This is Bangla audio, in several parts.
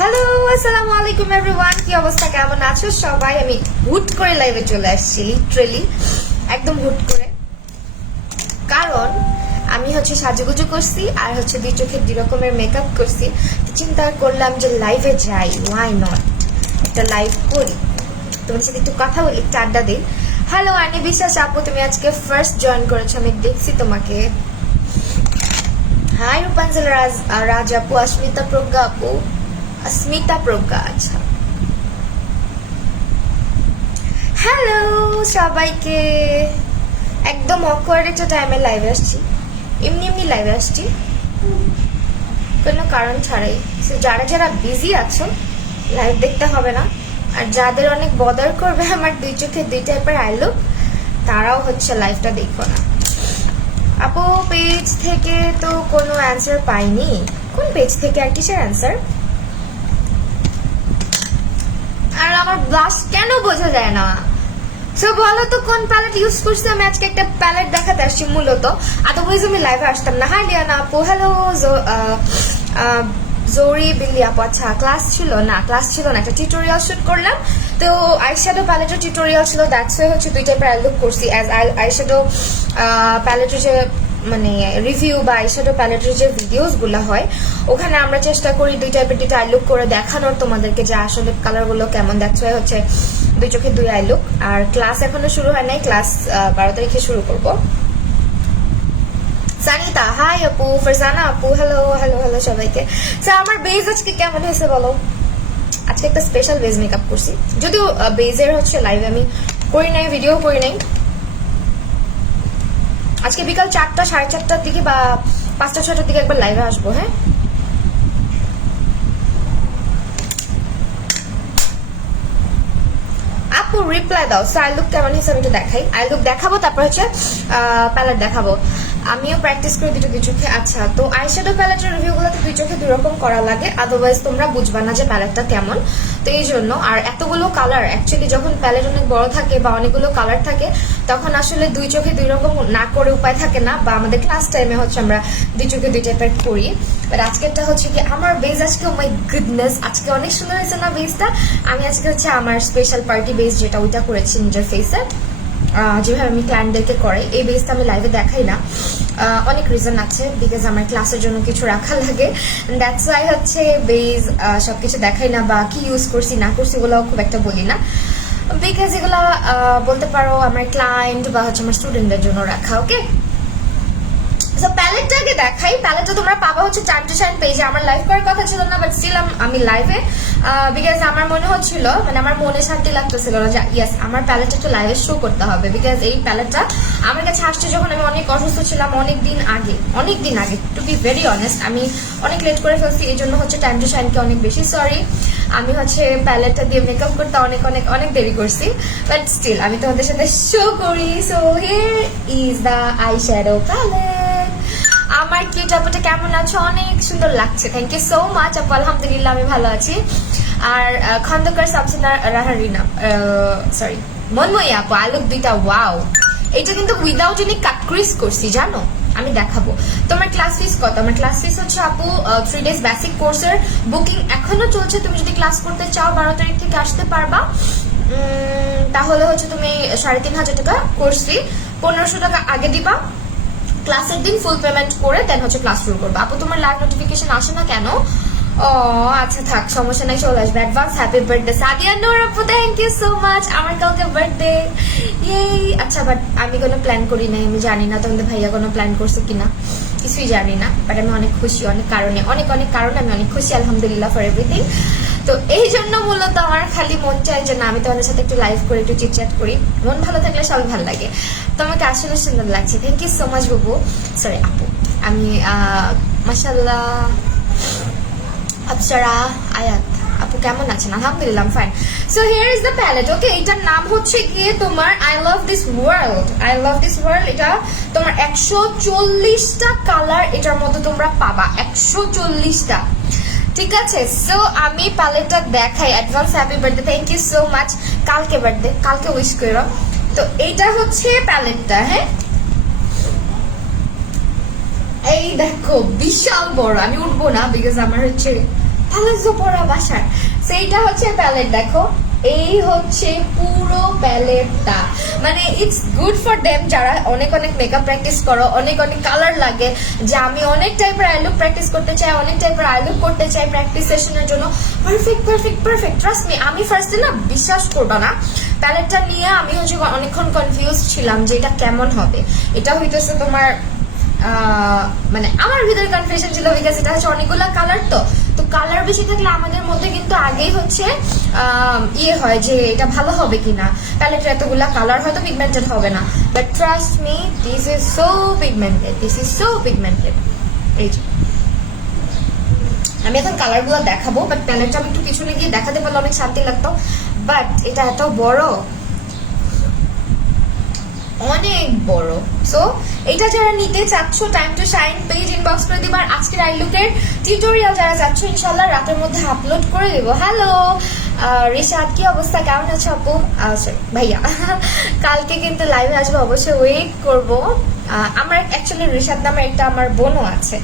হ্যালো, আসসালামু আলাইকুম এভরিওয়ান। কি অবস্থা, কেমন আছো সবাই? আমি হুট করে লাইভে চলে আসছি, লিটারেলি একদম হুট করে। কারণ আমি সাজুগুজু করছি আর দুই চোখে দুই রকমের মেকআপ করছি। তো চিন্তা করলাম যে লাইভে যাই, ওয়াই নট, একটা লাইভ করি, তোমার সাথে একটু কথা বলি, একটু আড্ডা দিই। হ্যালো আনি বিশ্বাস আপু, তুমি আজকে ফার্স্ট জয়েন করেছো, আমি দেখছি তোমাকে। হাই রূপাঞ্জল রাজ আপু, अस्मिता প্রজ্ঞা আপু, अस्मिता প্রজ্ঞা, আচ্ছা। হ্যালো সবাইকে, একদম অকওয়ার্ড একটা টাইমে লাইভে আসছি, এমনি এমনি লাইভে আসছি, কোনো কারণ ছাড়াই। যারা যারা বিজি আছো লাইভ দেখতে হবে না, আর যাদের অনেক বদার করবে আমার দুই চোখে দুই টাইপের আইলো, তারাও লাইভটা দেখো না। আপু পেজ থেকে তো কোনো অ্যান্সার পাইনি। কোন পেজ থেকে আর কিসের অ্যান্সার? আর আমার ব্লাশ কেন বোঝা যায় না? সো বলো তো কোন প্যালেট ইউজ করছি আমি? আজকে একটা প্যালেট দেখাতে আসছি মূলত, আদারওয়াইজ আমি লাইভে আসতাম না। হাই লিয়ানা আপু, হ্যালো জোরি বিল্লি আপু। আচ্ছা ক্লাস ছিল না, একটা টিউটোরিয়াল শুট করলাম, তো আইশ্যাডো প্যালেটের টিউটোরিয়াল ছিল, দ্যাটস ওয়াই দুই টাইপের আই লুক করছি। অ্যাজ আইশ্যাডো প্যালেটের যে মানে রিভিউ বা আইশ্যাডো প্যালেটের যে ভিডিওস গুলো হয়, ওখানে আমরা চেষ্টা করি দুই টাইপের দুইটা আই লুক করে দেখানোর তোমাদেরকে, যে আসলে কালার গুলো কেমন। দ্যাটস ওয়াই দুই চোখে দুই আই লুক। আর ক্লাস এখনো শুরু হয় নাই, ক্লাস 12 তারিখে শুরু করবো। সানিতা হাই আপু, ফারজানা আপু হ্যালো হ্যালো হ্যালো সবাইকে। স্যার আমার বেজ আজকে কেমন হয়েছে বলো? আজকে একটা স্পেশাল বেজ মেকআপ করছি, যদিও বেজের লাইভে আমি করি নাই, ভিডিও করি নাই। আজকে বিকাল 4টা 4:30টার দিকে বা 5টা 6টার দিকে একবার লাইভে আসবো। হ্যাঁ আপু রিপ্লাই দাও। সো আই লুক কেমন হয়েছে আমি একটু দেখাই, আই লুক দেখাবো, তারপর প্যালেট দেখাবো। আমিও প্র্যাকটিস করি দুই চোখে। আচ্ছা, তো আইশ্যাডো প্যালেটের রিভিউ গুলোতে দুই চোখে দুই রকম করা লাগে, আদারওয়াইজ তোমরা বুঝবা না যে প্যালেটটা কেমন। তো এই জন্য, আর এতগুলো কালার অ্যাকচুয়ালি যখন প্যালেট অনেক বড় থাকে বা অনেকগুলো কালার থাকে, তখন আসলে দুই চোখে দুই রকম না করে উপায় থাকে না, বা আমাদের ক্লাস টাইমে আমরা দুই চোখে দুই টাইপের করি। বাট আজকেরটা কি আমার বেজ আজকে, ও মাই গুডনেস, আজকে অনেক সুন্দর হয়েছে না বেজটা। আমি আজকে আমার স্পেশাল পার্টি বেজ যেটা, ওইটা করেছি নিজের ফেসে, যেভাবে আমি ক্লায়েন্টদেরকে করে। এই বেসটা আমি লাইভে দেখাই না, অনেক রিজন আছে, বিকজ আমার ক্লাসের জন্য কিছু রাখা লাগে, দ্যাটস ওয়াই বেস সবকিছু দেখাই না, বা কি ইউজ করছি না করছি ওগুলো খুব একটা বলি না, বিকজ এগুলো বলতে পারো আমার ক্লায়েন্ট বা আমার স্টুডেন্টদের জন্য রাখা। ওকে, সো প্যালেটটা আগে দেখাই। প্যালেটটা তোমরা পাবা টাইম টু টাইম পেজে। আমার লাইভ করার কথা ছিল না, বাট স্টিল আমি লাইভে, বিকজ আমার মনে হচ্ছিল, মানে আমার মনে শান্তি লাগতেছিল না যে ইয়েস আমার প্যালেটটা একটু লাইভে শো করতে হবে, বিকজ এই প্যালেটটা আমার কাছে আসছে যখন আমি অনেক অসুস্থ ছিলাম, অনেক দিন আগে টু বি ভেরি অনেস্ট। আমি অনেক লেট করে ফেলছি, এই জন্য টাইম টু টাইমকে অনেক বেশি সরি। আমি প্যালেটটা দিয়ে মেকআপ করতে অনেক অনেক অনেক দেরি করছি, বাট স্টিল আমি তোমাদের সাথে শো করি। So here is the eye shadow palette. আমার কিউট আপুটা কেমন আছো? অনেক সুন্দর লাগছে, থ্যাংক ইউ সো মাচ আপু। আলহামদুলিল্লাহ আমি ভালো আছি। আর খন্দকার সাবসিনা রাহারিনা, সরি মনময়ী আপু, আলোক দুইটা ওয়াও। এটা কিন্তু উইদাউট এনি কাট ক্রিজ করছি, জানো? আমি দেখাবো। তোমার ক্লাস ফিস কত? আমার ক্লাস ফিস আপু 3 days বেসিক কোর্সের বুকিং এখনো চলছে। তুমি যদি ক্লাস করতে চাও 12 তারিখ থেকে আসতে পারবা, তাহলে তুমি 3,500 টাকা কোর্স ফি, 1500 টাকা আগে দিবা, ক্লাসের দিন ফুল পেমেন্ট করে দেন ক্লাস শুরু করবো। আপু তোমার লাইভ নোটিফিকেশন আসে না কেন? ও আচ্ছা থাক, সমস্যা নাই, চলে আসবে। অ্যাডভান্স হ্যাপি বার্থডে সাদিয়া নূর আপু, থ্যাংক ইউ সো মাচ। আমার কালকে বার্থডে, এই আচ্ছা, বাট আমি কোনো প্ল্যান করি নাই, আমি জানি না তোমাদের ভাইয়া কোনো প্ল্যান করছে কিনা, কিছুই জানি না, বাট আমি অনেক খুশি, অনেক কারণে আমি অনেক খুশি, আলহামদুলিল্লাহ ফর এভরিথিং। তো এই জন্য মূলত আমার খালি মন চাই যে না আমি তোমাদের সাথে একটু লাইভ করি, একটু চিটচ্যাট করি। মন ভালো থাকলে সবাই ভালো লাগে। তোমাকে আসলে সুন্দর লাগছে, থ্যাংক ইউ সো মাচ বুবু, সরি আপু। আমি মাশাআল্লাহ। আফসারা আয়াত আপু কেমন আছেন? আলহামদুলিল্লাহ fine. So here is the palette. Okay, এটার নাম গিয়ে তোমার আই লাভ দিস ওয়ার্ল্ড। এটা তোমার 140টা কালার এটার মধ্যে তোমরা পাবা, 140টা। ঠিক আছে, সো আমি প্যালেটটা দেখাই। Advance happy birthday, thank you so much. কালকে বার্থডে, কালকে উইশ করো। তো এইটা প্যালেটটা। হ্যাঁ, এই দেখো বিশাল বড়, আমি উঠবো না বিকজ আমার প্যালেটও পরা বাসার, সেইটা হচ্ছে প্যালেট। দেখো এই হচ্ছে পুরো প্যালেটটা, মানে ইটস গুড ফর দেম যারা অনেক অনেক মেকআপ প্র্যাকটিস করো, অনেক অনেক কালার লাগে, যে আমি অনেক টাইপের আই লুক প্র্যাকটিস করতে চাই, অনেক টাইপের আই লুক করতে চাই প্র্যাকটিস সেশনের জন্য। Perfect perfect perfect, trust me. আমি ফার্স্টে না বিশ্বাস করবা না, প্যালেটটা নিয়ে আমি হচ্ছে অনেকক্ষণ কনফিউজ ছিলাম যে এটা কেমন হবে। এটা হইতেছে তোমার মানে আমার ভিতরে কনফিউশন ছিল, বিকজ এটা হচ্ছে অনেকগুলো কালার, তো কালার বেশি থাকলে আমাদের মধ্যে কিন্তু আগেই হচ্ছে ইয়ে হয় যে এটা ভালো হবে কিনা, প্যালেটের এতগুলা কালার হয়তো পিগমেন্টেড হবে না। But trust me, this is so pigmented, this is so pigmented. এই যে আমি এখন কালারগুলো দেখাবো, বাট প্যালেটটা আমি একটু পিছনে গিয়ে দেখাতে পারলে অনেক শান্তি লাগতো। বাট এটা এত বড়, অনেক বড়। সো এটা যারা নিতে চাচ্ছ, time to shine page inbox করে দিবার। আজকের আই লুকের টিউটোরিয়াল যারা চাচ্ছ, ইনশাল্লাহ রাতের মধ্যে আপলোড করে দেবো। হ্যালো রিশাদ, কি অবস্থা, কেমন আছো আপু? সরি ভাইয়া, কালকে কিন্তু লাইভে আসবো, অবশ্যই ওয়েট করবো। আমার অ্যাকচুয়ালি রিশাদ নামে একটা আমার বোনও আছে,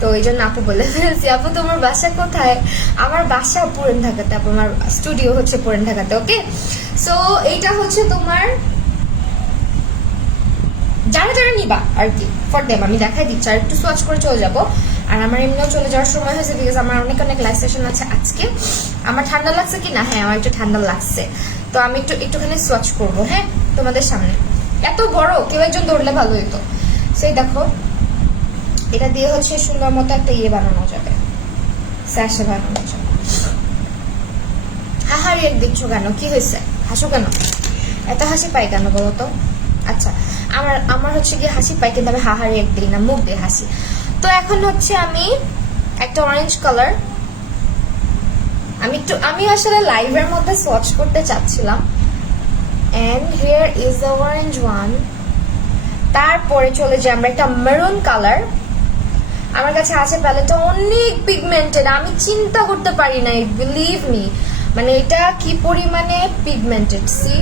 তো এই জন্য আপু বলে ফেলছি। আপু তোমার বাসা কোথায়? আমার বাসা পুরান ঢাকাতে আপু, আমার স্টুডিও হচ্ছে পুরান ঢাকাতে। ওকে, সো এইটা হচ্ছে তোমার যারা যারা নিবা আর কি, ফর দেম আমি দেখাই দিচ্ছি। আর একটু সোয়াচ করে চলে যাবো, আর আমার এমনিও চলে যাওয়ার সময় হয়েছে, বিকজ আমার অনেক অনেক লাইভ সেশন আছে আজকে। আমার ঠান্ডা লাগছে কি না? হ্যাঁ, আমার একটু ঠান্ডা লাগছে, তো আমি একটুখানি সোয়াচ করবো, হ্যাঁ, তোমাদের সামনে। এত বড়, কেউ একজন দৌড়লে ভালো হতো। সেই দেখো, এটা দিয়ে হচ্ছে সুন্দর মতো একটা ইয়ে বানানো যাবে, স্যাশে বানানো যাবে। হাহারি এক দিচ্ছ কেন? কি হয়েছে? হাসো কেন? এত হাসি পাই কেন বলো তো? আচ্ছা, আমার হচ্ছে গিয়ে হাসি পাই, কিন্তু আমি হাহারি এক দিই না, মুখ দিয়ে হাসি। তো এখন হচ্ছে আমি একটা অরেঞ্জ কালার, আমি আসলে লাইভের মধ্যে সোয়াচ করতে চাচ্ছিলাম। And here is the orange one. তারপরে চলে যাই আমরা একটা মেরুন কালার। আমার কাছে আছে প্যালেটটা অনেক পিগমেন্টেড, আমি চিন্তা করতে পারি না, বিলিভ মি, মানে এটা কি পরিমাণে পিগমেন্টেড। সি,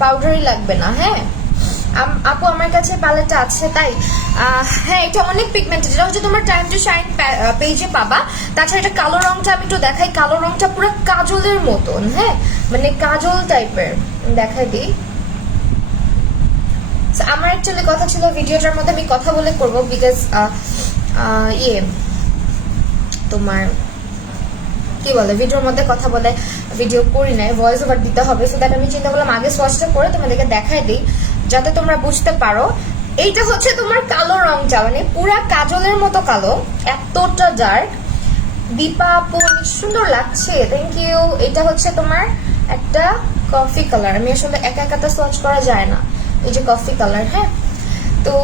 পাউডারি লাগবে না। হ্যাঁ আপু, আমার কাছে প্যালেটটা আছে, তাই হ্যাঁ, এটা অনেক পিগমেন্টেড। এটা হচ্ছে তোমার টাইম টু শাইন পেজে পাবা। তাছাড়া এটা কালো রংটা আমি একটু দেখাই, কালো রংটা পুরো কাজলের মতন, হ্যাঁ, মানে কাজল টাইপের। দেখাই দিই। আমার অ্যাকচুয়ালি কথা ছিল ভিডিওটার মধ্যে আমি কথা বলে করবো, বিকজ ইয়ে তোমার কি বলে, ভিডিওর মধ্যে কথা বলে ভিডিও করি নাই, ভয়েস ওভার দিতে হবে। সো দ্যাট আমি চিন্তা করলাম আগে সোয়াচটা করে তোমাদেরকে দেখাই দিই, যাতে তোমরা বুঝতে পারো। এইটা হচ্ছে তোমার কালো রংটা, মানে পুরা কাজলের মতো কালো, এতটা ডার্ক। দীপা আপু, সুন্দর লাগছে, থ্যাংক ইউ। এটা হচ্ছে তোমার একটা কফি কালার, আমি আসলে একা একাটা সোয়াচ করা যায় না, এই যে কফি কালার। হ্যাঁ, তো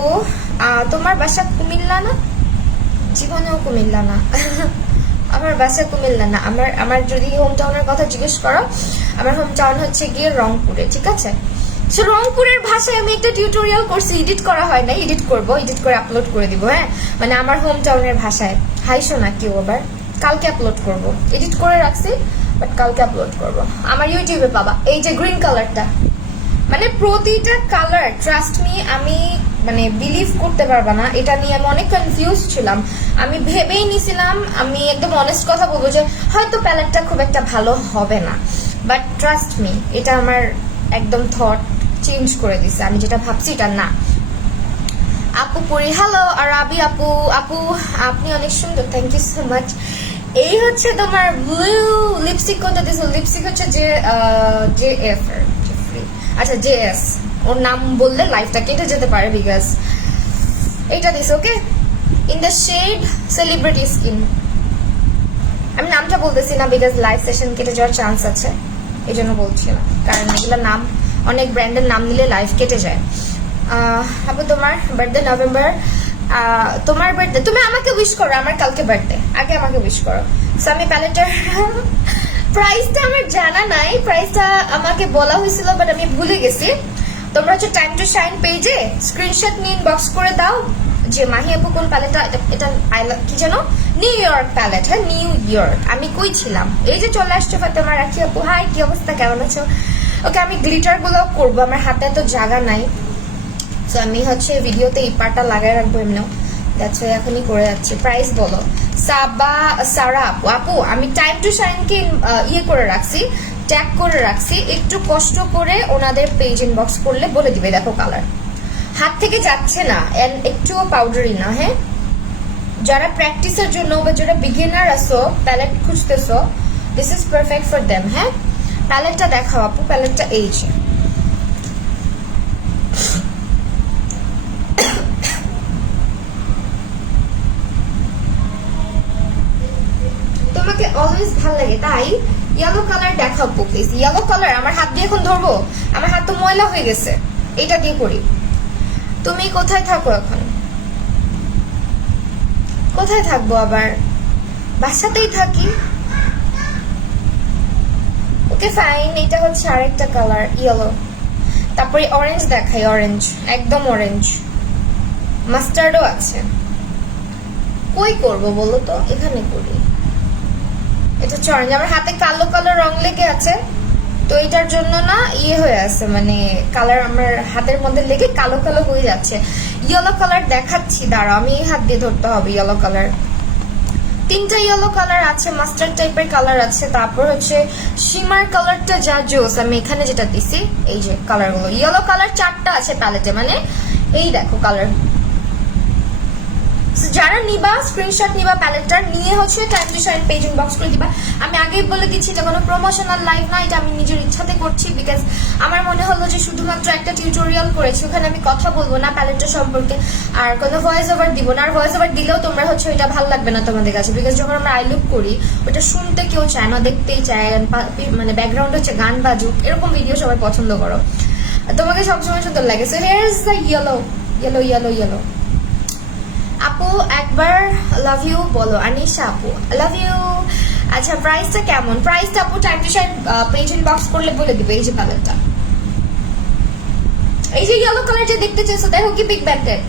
তোমার বাসা কুমিল্লা না? জীবনেও কুমিল্লা না। আমার বাসা কুমিল্লা না। আমার যদি হোম টাউনের কথা জিজ্ঞেস করো, আমার হোম টাউন হচ্ছে গিয়ে রংপুরে, ঠিক আছে? সো রংপুরের ভাষায় আমি একটা টিউটোরিয়াল করছি, এডিট করা হয় না, এডিট করবো, এডিট করে আপলোড করে দিব। হ্যাঁ, মানে আমার হোম টাউনের ভাষায়। হাইশো না কেউ আবার, কালকে আপলোড করব, এডিট করে রাখছি, বাট কালকে আপলোড করব। আমার ইউটিউবে পাবা। এই যে গ্রিন কালারটা, মানে প্রতিটা কালার, ট্রাস্ট মি, আমি মানে বিলিভ করতে পারবা না, এটা নিয়ে আমি অনেক কনফিউজ ছিলাম। আমি ভেবেই নিছিলাম, আমি একদম অনেস্ট কথা বলবো, যে হয়তো প্যালেটটা খুব একটা ভালো হবে না, বাট ট্রাস্ট মি, এটা আমার একদম থট চেঞ্জ করে দিছে। আমি যেটা ভাবছি এটা না। আপু পরি, হ্যালো। আর আবি আপু, আপনি অনেক সুন্দর, থ্যাংক ইউ সো মাচ। এই হচ্ছে তোমার ব্লু লিপস্টিক। কোনটা দিছো? লিপস্টিক হচ্ছে জে এফ, আচ্ছা জেএস, ওর নাম বললে লাইফটা কেটে যেতে পারে, বিকজ এইটা this. Okay, in the shade celebrity skin. আমি নামটা বলতেছি না, বিকজ লাইভ সেশন কেটে যাওয়ার চান্স আছে, এই জন্য বলছি না, কারণ এগুলো নাম, অনেক ব্র্যান্ডের নাম নিলে লাইভ কেটে যায়। আপু তোমার বার্থডে নভেম্বর। তোমার বার্থডে, তুমি আমাকে উইশ করো, আমার কালকে বার্থডে, আগে আমাকে উইশ করো। সো আমি প্যালেটের প্রাইসটা আমার জানা নাই, প্রাইসটা আমাকে বলা হয়েছিল, বাট আমি ভুলে গেছি। তোমরা হচ্ছে টাইম টু শাইন পেজে স্ক্রিনশট নিয়ে ইনবক্স করে দাও যে মাহি আপু কোন প্যালেটটা, এটা কি জানো, নিউ ইয়র্ক প্যালেট। হ্যাঁ, নিউ ইয়র্ক। আমি কই ছিলাম? এই যে চলে আসছো ফাতেমা রাখি আপু, হাই, কি অবস্থা, কেমন আছো? ওকে, আমি গ্লিটার গুলো করবো, আমার হাতে তো জায়গা নাই, তো আমি হচ্ছে ভিডিওতে এই পার্টটা লাগাই রাখবো এমনিও, দ্যাটস ওয়াই এখনই করে যাচ্ছি। প্রাইস বলো। সারা আপু, আপু আমি টাইম টু শাইনকে ইয়ে করে রাখছি, ট্যাগ করে রাখছি, একটু কষ্ট করে ওনাদের পেজ ইনবক্স করলে বলে দিবে। দেখো কালার হাত থেকে যাচ্ছে না, এন্ড একটুও পাউডারি না। হ্যাঁ, যারা প্র্যাকটিসের জন্য বা যারা বিগিনার আছো, প্যালেট খুঁজতেছো, this is perfect for them. হ্যাঁ, প্যালেটটা দেখাও আপু, প্যালেটটা এই যে। তোমাকে অলওয়েজ ভালো লাগে তাই ইয়েলো কালার দেখাও প্লিজ। ইয়েলো কালার আমার হাত দিয়ে এখন ধরবো, আমার হাত তো ময়লা হয়ে গেছে, এটা দিয়ে করি। তুমি কোথায় থাকো এখন? কোথায় থাকবো আবার, বাসাতেই থাকি। ওকে ফাইন, এটা হচ্ছে আরেকটা কালার ইয়েলো। তারপরে অরেঞ্জ দেখাই, অরেঞ্জ একদম অরেঞ্জ, মাস্টার্ডও আছে। কই করব বলো তো, এখানে করি। এটা হচ্ছে অরেঞ্জ, আমার হাতে কালো কালো রং লেগে আছে, তো এটার জন্য না ইয়ে হয়ে আছে, মানে কালার আমার হাতের মধ্যে লেগে কালো কালো হয়ে যাচ্ছে। ইয়েলো কালার দেখাচ্ছি, দাঁড়াও আমি এই হাত দিয়ে ধরতে হবে। ইয়েলো কালার তিনটা ইয়েলো কালার আছে, মাস্টার্ড টাইপের কালার আছে, তারপর হচ্ছে শিমার কালারটা যা জোস, আমি এখানে যেটা দিছি এই যে কালারগুলো। ইয়েলো কালার 4টা আছে প্যালেটে, মানে এই দেখো কালার। যারা নিবা স্ক্রিনশট নিবা প্যালেটটার, নিয়ে হচ্ছে time to shine page inbox করে দিবা। আমি আগেই বলে দিচ্ছি এটা কোনো প্রমোশনাল লাইভ না, এটা আমি নিজের ইচ্ছাতে করছি, বিকজ আমার মনে হলো যে শুধুমাত্র একটা টিউটোরিয়াল করেছি, ওখানে আমি কথা বলবো না প্যালেটটা সম্পর্কে, আর কোনো ভয়েস ওভার দিব না। আর ভয়েস ওভার দিলেও তোমরা হচ্ছে ওইটা ভালো লাগবে না তোমাদের কাছে, বিকজ যখন আমরা আই লুক করি ওটা শুনতে কেউ চায় না, দেখতেই চায়, মানে ব্যাকগ্রাউন্ড হচ্ছে গান বাজুক, এরকম ভিডিও সবাই পছন্দ করো, তোমাকে সবসময় সুন্দর লাগে। So here is the yellow yellow yellow yellow. আপু একবার লাভ ইউ বলো, আনিশা আপু লাভ ইউ। আচ্ছা প্রাইসটা কেমন? প্রাইসটা আপু time to shine page inbox করলে বলে দিবে। এই যে কালারটা, এই যে ইয়েলো কালার যে দেখতে চাইছো, দেখো কি পিক ব্যান্ডেড।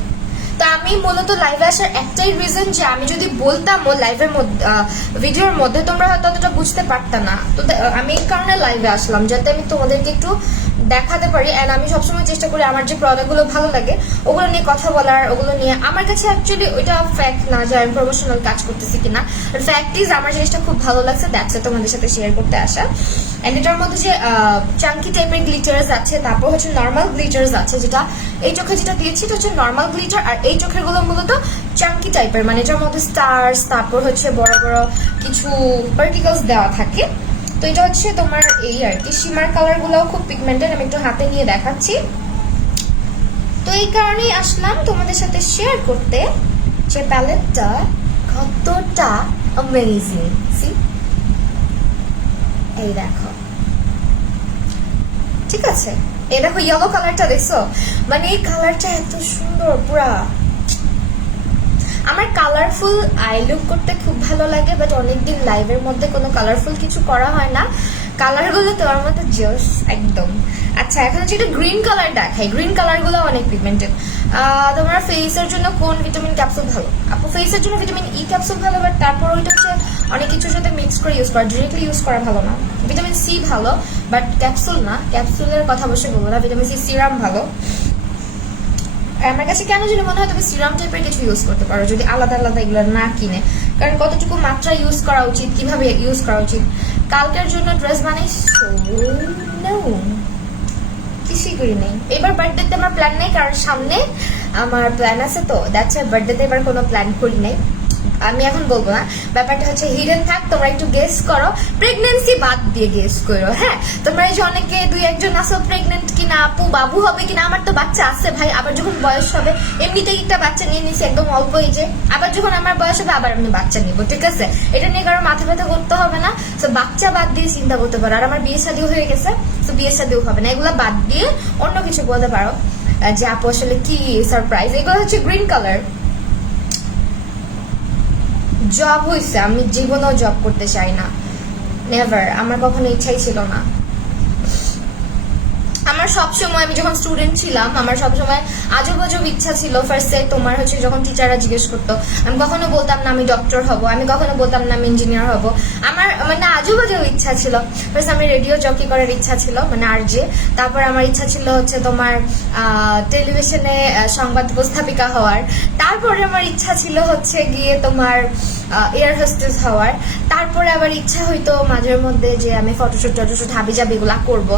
তো আমি মূলত লাইভে আসার একটাই রিজন যে আমি যদি বলতাম ও লাইভের মধ্যে ভিডিওর মধ্যে তোমরা হয়তো অতটা বুঝতে পারতা না, তো আমি এই কারণে লাইভে আসলাম, যাতে আমি তোমাদেরকে একটু দেখাতে পারি। অ্যান্ড আমি সবসময় চেষ্টা করি আমার যে প্রোডাক্টগুলো ভালো লাগে ওগুলো নিয়ে কথা বলার, ওগুলো নিয়ে। আমার কাছে অ্যাকচুয়ালি ওইটা ফ্যাক্ট না যে আমি প্রমোশনাল কাজ করতেছি কিনা, ফ্যাক্ট ইজ আমার জিনিসটা খুব ভালো লাগছে, দ্যাটস তোমাদের সাথে শেয়ার করতে আসা। অ্যান্ড এটার মধ্যে যে চাঙ্কি টাইপের গ্লিটার্স আছে, তারপর হচ্ছে নর্মাল গ্লিটার্স আছে, যেটা এই চোখে যেটা দিয়েছি এটা হচ্ছে নর্মাল গ্লিটার, আর এই চোখের গুলো মূলত চাঙ্কি টাইপের, মানে এটার মধ্যে স্টার্স, তারপর হচ্ছে বড় বড় কিছু পার্টিকলস দেওয়া থাকে। তো এটা হচ্ছে তোমার এই আর কি, শিমার কালার গুলাও খুব পিগমেন্টেড, আমি একটু হাতে নিয়ে দেখাচ্ছি। তো এই কারণেই আসলাম তোমাদের সাথে শেয়ার করতে যে প্যালেটটা কতটা অ্যামেজিং। সি, এই দেখো, ঠিক আছে, এই দেখো ইয়েলো কালারটা দেখছো, মানে এই কালারটা এত সুন্দর পুরা। আমার কালারফুল আই লুক করতে খুব ভালো লাগে, বাট অনেকদিন লাইভের মধ্যে কোনো কালারফুল কিছু করা হয় না। কালারগুলো তোমার মতো জোস একদম। আচ্ছা এখন হচ্ছে এটা গ্রিন কালার দেখাই, গ্রিন কালারগুলো অনেক পিগমেন্টেড। তোমার ফেসের জন্য কোন ভিটামিন ক্যাপসুল ভালো? আপু ফেসের জন্য ভিটামিন ই ক্যাপসুল ভালো, বাট তারপর ওইটা হচ্ছে অনেক কিছুর সাথে মিক্স করে ইউজ করা, ডিরেক্টলি ইউজ করা ভালো না। ভিটামিন সি ভালো, বাট ক্যাপসুল না, ক্যাপসুলের কথা অবশ্যই বলবো না। ভিটামিন সি সিরাম ভালো। আমার কাছে কেন যদি মনে হয় তুমি সিরাম টাইপের কিছু ইউজ করতে পারো, যদি আলাদা আলাদা এগুলো না কিনে, কারণ কতটুকু মাত্রা ইউজ করা উচিত, কিভাবে ইউজ করা উচিত। কালকের জন্য ড্রেস বানাইছো? কিছুই করি নেই। এবার বার্থডেতে আমার প্ল্যান নেই, কারণ সামনে আমার প্ল্যান আছে, তো দ্যাটস ওয়াই বার্থডেতে এবার কোনো প্ল্যান করি নাই। আমি এখন বলবো না, ব্যাপারটা হচ্ছে হিডেন থাক, তোমরা একটু গেস করো, প্রেগনেন্সি বাদ দিয়ে গেস করো। হ্যাঁ, তোমরা এই যে অনেকে দুই একজন আসো প্রেগনেন্ট কিনা, আপু বাবু হবে কিনা। আমার তো বাচ্চা আছে ভাই, আবার যখন বয়স হবে, এমনিতেই একটা বাচ্চা নিয়ে নিছি একদম অল্প এজে, আবার যখন আমার বয়স হবে আবার আমি বাচ্চা নিবো, ঠিক আছে? এটা নিয়ে কারো মাথা ব্যথা করতে হবে না। তো বাচ্চা বাদ দিয়ে চিন্তা করতে পারো। আর আমার বিয়ে শাদিও হয়ে গেছে, তো বিয়ে শাদিও হবে না, এগুলা বাদ দিয়ে অন্য কিছু বলতে পারো যে আপু আসলে কি সারপ্রাইজ। এগুলো হচ্ছে গ্রিন কালার। জব হয়েছে, আমি জীবনেও জব করতে চাই না, নেভার, আমার কখনো ইচ্ছাই ছিল না। আমার সবসময়, আমি যখন স্টুডেন্ট ছিলাম, আমার সবসময় আজব আজব ইচ্ছা ছিল। ফার্স্টে তোমার হচ্ছে যখন টিচাররা জিজ্ঞেস করতো, আমি কখনো বলতাম না আমি ডক্টর হব, আমি কখনো বলতাম না আমি ইঞ্জিনিয়ার হব। আমার মানে আজব আজব ইচ্ছা ছিল। ফার্স্ট আমি রেডিও জকি করার ইচ্ছা ছিল, মানে আরজে। তারপর আমার ইচ্ছা ছিল হচ্ছে তোমার টেলিভিশনে সংবাদ উপস্থাপিকা হওয়ার। তারপরে আমার ইচ্ছা ছিল হচ্ছে গিয়ে তোমার এয়ার হোস্টেস হওয়ার। তারপরে আবার ইচ্ছা হইতো মাঝের মধ্যে যে আমি ফটোশুট হাবি জাবি এগুলা করবো।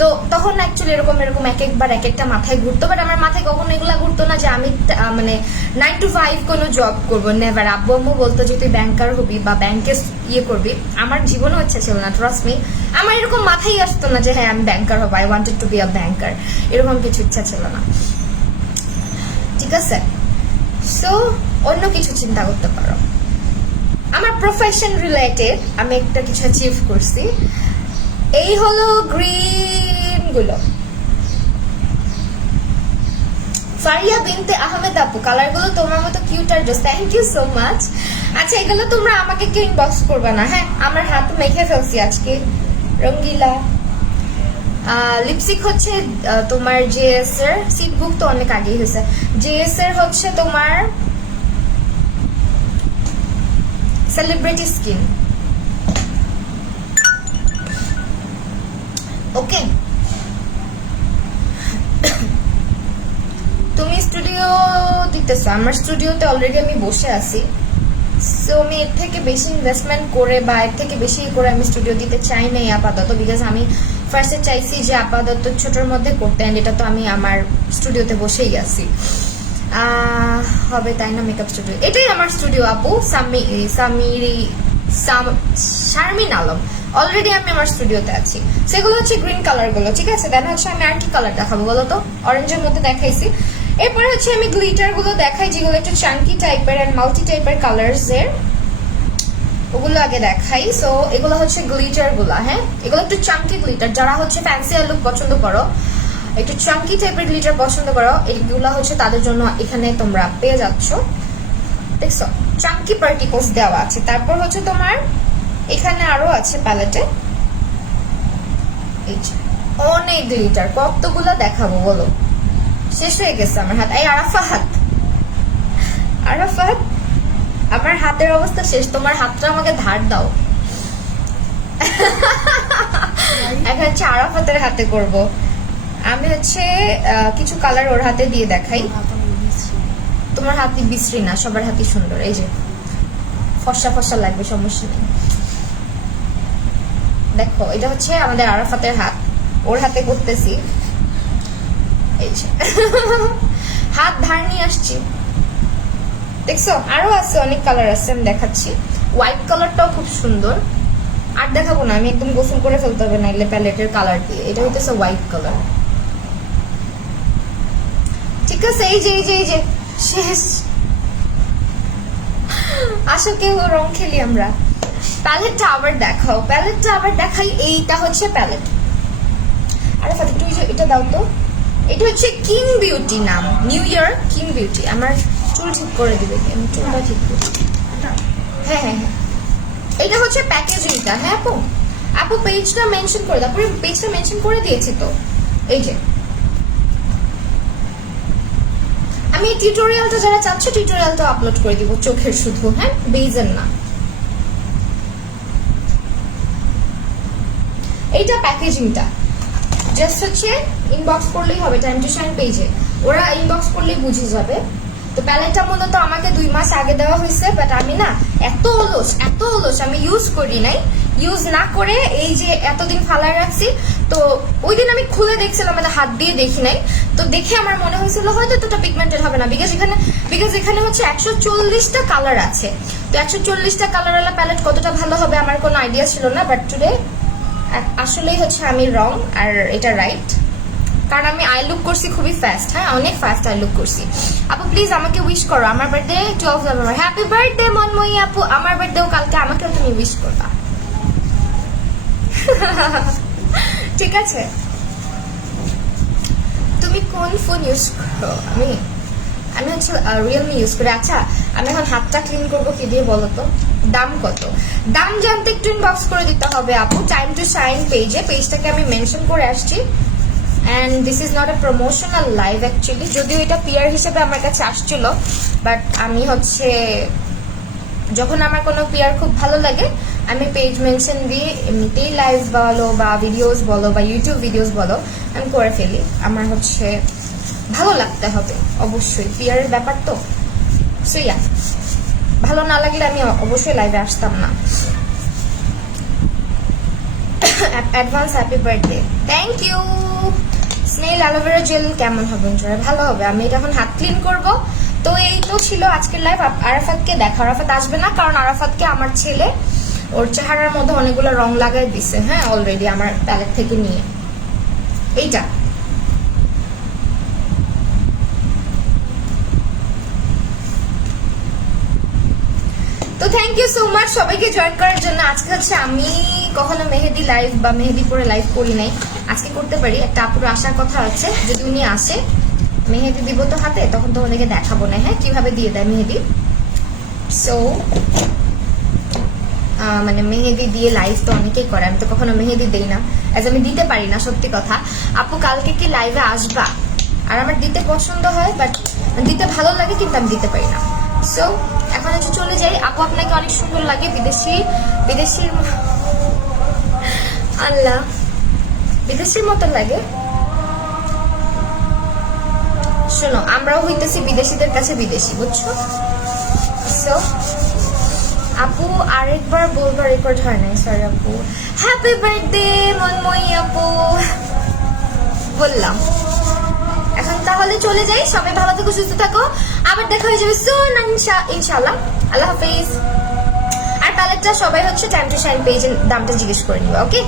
তো তখন অ্যাকচুয়ালি এরকম এক একবার এক একটা মাথায় ঘুরতো, বাট আমার মাথায় কখনো এগুলা ঘুরতো না যে আমি মানে 9 to 5 কোনো জব করবো, নেভার। আব্বু আম্মু বলতো যে তুই ব্যাংকার হবি বা ব্যাংকে ইয়ে করবি, আমার জীবনও ইচ্ছা ছিল না, ট্রাস্ট মি। আমার এরকম মাথায় আসতো না যে হ্যাঁ আমি ব্যাংকার হবো, I wanted to be a banker, এরকম কিছু ইচ্ছা ছিল না, ঠিক আছে? সো অন্য কিছু চিন্তা করতে পারো। আমার প্রফেশন রিলেটেড আমি একটা কিছু অ্যাচিভ করছি। এই হলো গ্রিন গুলো, ফারিয়া বিনতে আহমেদ আপু, কালার গুলো তোমার মতো কিউট আর just, thank you so much. আচ্ছা এগুলো তোমরা আমাকে কেউ ইনবক্স করবে না, হ্যাঁ? আমার হাত মেখে ফেলছি আজকে, রঙ্গিলা। লিপস্টিক হচ্ছে তোমার জেএস এর, সিট বুক তো অনেক আগেই হয়েছে। জেএস এর হচ্ছে তোমার সেলিব্রিটি স্কিন, ওকে? তুমি স্টুডিও দিতেছো, আমার স্টুডিওতে অলরেডি আমি বসে আছি। সো আমি এর থেকে বেশি ইনভেস্টমেন্ট করে বা এর থেকে বেশি করে আমি স্টুডিও দিতে চাই নাই আপাতত, বিকজ আমি ফার্স্টে চাইছি যে আপাতত ছোটোর মধ্যে করতে, অ্যান্ড এটা তো আমি আমার স্টুডিওতে বসেই আছি। হবে তাই না? মেকআপ স্টুডিও, এটাই আমার স্টুডিও আপু। শারমিন আলম, অলরেডি আমি আমার স্টুডিওতে আছি। সেগুলো হচ্ছে গ্রিন কালার গুলো, ঠিক আছে? দেন হচ্ছে আমি আর কি কালার দেখাবো বলো তো? অরেঞ্জের মধ্যে দেখাইছি। এরপরে হচ্ছে আমি গ্লিটার গুলো দেখাই, যেগুলো একটু চাঙ্কি টাইপের এন্ড মাল্টি টাইপের কালার্স এর, ওগুলো আগে দেখাই। সো এগুলো হচ্ছে গ্লিটার গুলা, হ্যাঁ? এগুলো একটু চাঙ্কি গ্লিটার, যারা হচ্ছে ফ্যান্সি লুক পছন্দ করো, একটু চাঙ্কি টাইপের গ্লিটার পছন্দ করো, এগুলো হচ্ছে তাদের জন্য এখানে তোমরা পেয়ে যাচ্ছ। দেখছো চাঙ্কি পার্টিকলস দেওয়া আছে। তারপর হচ্ছে তোমার এখানে আরো আছে প্যালেটে, এই যে অনেক গ্লিটার। কতগুলো দেখাবো বলো? শেষ হয়ে গেছে আমার হাত। এই আরাফাত, আরাফাত আমার হাতের অবস্থা শেষ, তোমার হাতটা আমাকে ধার দাও। এখন হচ্ছে আরাফাতের হাতে করব। আমি হচ্ছে কিছু কালার ওর হাতে দিয়ে দেখাই। তোমার হাতে বিশ্রী না, সবার হাতে সুন্দর। এই যে ফর্সা ফর্সা লাগবে, সমস্যা নেই। দেখো এটা হচ্ছে আমাদের আরাফাতের হাত, ওর হাতে করতেছি। এই যে হাত ধার নিয়ে আসছি, দেখছো? আরো আছে, অনেক কালার আছে, আমি দেখাচ্ছি। হোয়াইট কালারটাও খুব সুন্দর। আর দেখাবো না, আমি একদম গোসল করে ফেলতে হবে নাইলে প্যালেটের কালার দিয়ে। এটা হইতেছে হোয়াইট কালার, ঠিক আছে? এই যে এই যে এই যে শেষ। আসো কেউ রং খেলি আমরা। প্যালেটটা আবার দেখাও, প্যালেটটা আবার দেখাই। এইটা হচ্ছে প্যালেট। আরে ফাতে তুই যে এটা দাও তো। এটা হচ্ছে কিং বিউটি নাম, নিউ ইয়ার কিং বিউটি। আমার চুল ঠিক করে দিবে, আমি চুলটা ঠিক করি। হ্যাঁ হ্যাঁ হ্যাঁ, এটা হচ্ছে প্যাকেজিংটা। হ্যাঁ আপু, আপু পেজটা মেনশন করে দাও। পুরো পেজটা মেনশন করে দিয়েছি তো। এই যে আমি টিউটোরিয়ালটা যারা চাচ্ছ, টিউটোরিয়ালটা আপলোড করে দিব চোখের শুধু, হ্যাঁ, বেজের না। এইটা প্যাকেজিংটা, জাস্ট হচ্ছে ইনবক্স করলেই হবে টাইম টু শাইন পেজে, ওরা ইনবক্স করলেই বুঝে যাবে। তো প্যালেটটা মূলত আমাকে 2 মাস আগে দেওয়া হয়েছে, বাট আমি না এত অলস আমি ইউজ করি নাই। ইউজ না করে এই যে এতদিন ফালায় রাখছি। তো ওই দিন আমি খুলে দেখছিলাম, মানে হাত দিয়ে দেখি নাই। তো দেখে আমার মনে হয়েছিল হয়তো এতটা পিগমেন্টেড হবে না, বিকজ এখানে হচ্ছে 140টা কালার আছে। তো 140টা কালার ওয়ালা প্যালেট কতটা ভালো হবে আমার কোনো আইডিয়া ছিল না, বাট টুডে আসলেই হচ্ছে আমি রং আর এটা রাইট। কারণ আমি আই লুক করছি খুবই ফাস্ট, হ্যাঁ, অনেক ফাস্ট আই লুক করছি। আপু প্লিজ আমাকে উইশ করো, আমার বার্থডে 12 নভেম্বর। হ্যাপি বার্থডে মনময়ী আপু, আমার বার্থডেও কালকে, আমাকেও তুমি উইশ করবা। ঠিক আছে? তুমি কোন ফোন ইউজ করো? আমি হচ্ছে রিয়েলমি ইউজ করি। আচ্ছা আমি এখন হাতটা ক্লিন করবো কি দিয়ে বলো তো? দাম কত? দাম জানতে একটু ইনবক্স করে দিতে হবে আপু টাইম টু শাইন পেজে। পেজটাকে আমি মেনশন করে আসছি। And this is not a promotional live actually, যদিও এটা পিআর হিসেবে আমার কাছে আসছিল, বাট আমি হচ্ছে যখন আমার কোনো পিআর খুব ভালো লাগে আমি পেজ মেনশন দিয়ে এমনিতেই লাইভ বলো বা ভিডিওস বলো বা ইউটিউব ভিডিওস বলো আমি করে ফেলি। আমার হচ্ছে ভালো লাগতে হবে অবশ্যই, পিআরের ব্যাপার তো। সো ইয়া, ভালো না লাগলে আমি অবশ্যই লাইভে আসতাম না। Advance happy birthday, thank you. Snail aloe vera gel কেমন হবে? ভালো হবে। আমি এটা এখন হাত ক্লিন করব। তো এই তো ছিল আজকের লাইভ। আরাফাতকে দেখা, আরাফাত আসবে না কারণ আরাফাতকে আমার ছেলে ওর চেহারার মধ্যে অনেকগুলো রং লাগাই দিছে, হ্যাঁ অলরেডি আমার প্যালেট থেকে নিয়ে। এইটা তো থ্যাংক ইউ সো মাচ সবাইকে জয়েন করার জন্য। আজকে হচ্ছে আমি কখনো মেহেদি লাইভ বা মেহেদি পরে লাইভ করি নাই, আজকে করতে পারি। একটা আপুর আসার কথা আছে, যদি উনি আসে মেহেদি দিব তো হাতে, তখন তোমাদেরকে দেখাবো না হ্যাঁ কিভাবে দিয়ে দেয় মেহেদি। সো মানে মেহেদি দিয়ে লাইভ তো অনেকেই করে, আমি তো কখনো মেহেদি দেই না, আজ আমি দিতে পারি না সত্যি কথা। আপু কালকে কি লাইভে আসবা? আর আমার দিতে পছন্দ হয়, বাট দিতে ভালো লাগে কিন্তু আমি দিতে পারি না। সো এখন একটু চলে যাই। আপু আপনাকে অনেক সুন্দর লাগে, বিদেশির আল্লাহ বিদেশির মতো লাগে। শোনো, আমরাও হইতেছি বিদেশিদের কাছে বিদেশি, বুঝছো? সো আপু আরেকবার বলবো, রেকর্ড হয় নাই, সরি আপু। হ্যাপি বার্থডে মনময়ী আপু, বললাম। এখন তাহলে চলে যাই, সবাই ভালো থেকো, সুস্থ থাকো, আবার দেখা হয়ে যাবে সুন ইনশাআল্লাহ। আল্লাহ হাফেজ। আর প্যালেটটা সবাই হচ্ছে টাইম টু শাইন পেজের দামটা জিজ্ঞেস করে নিবে, ওকে?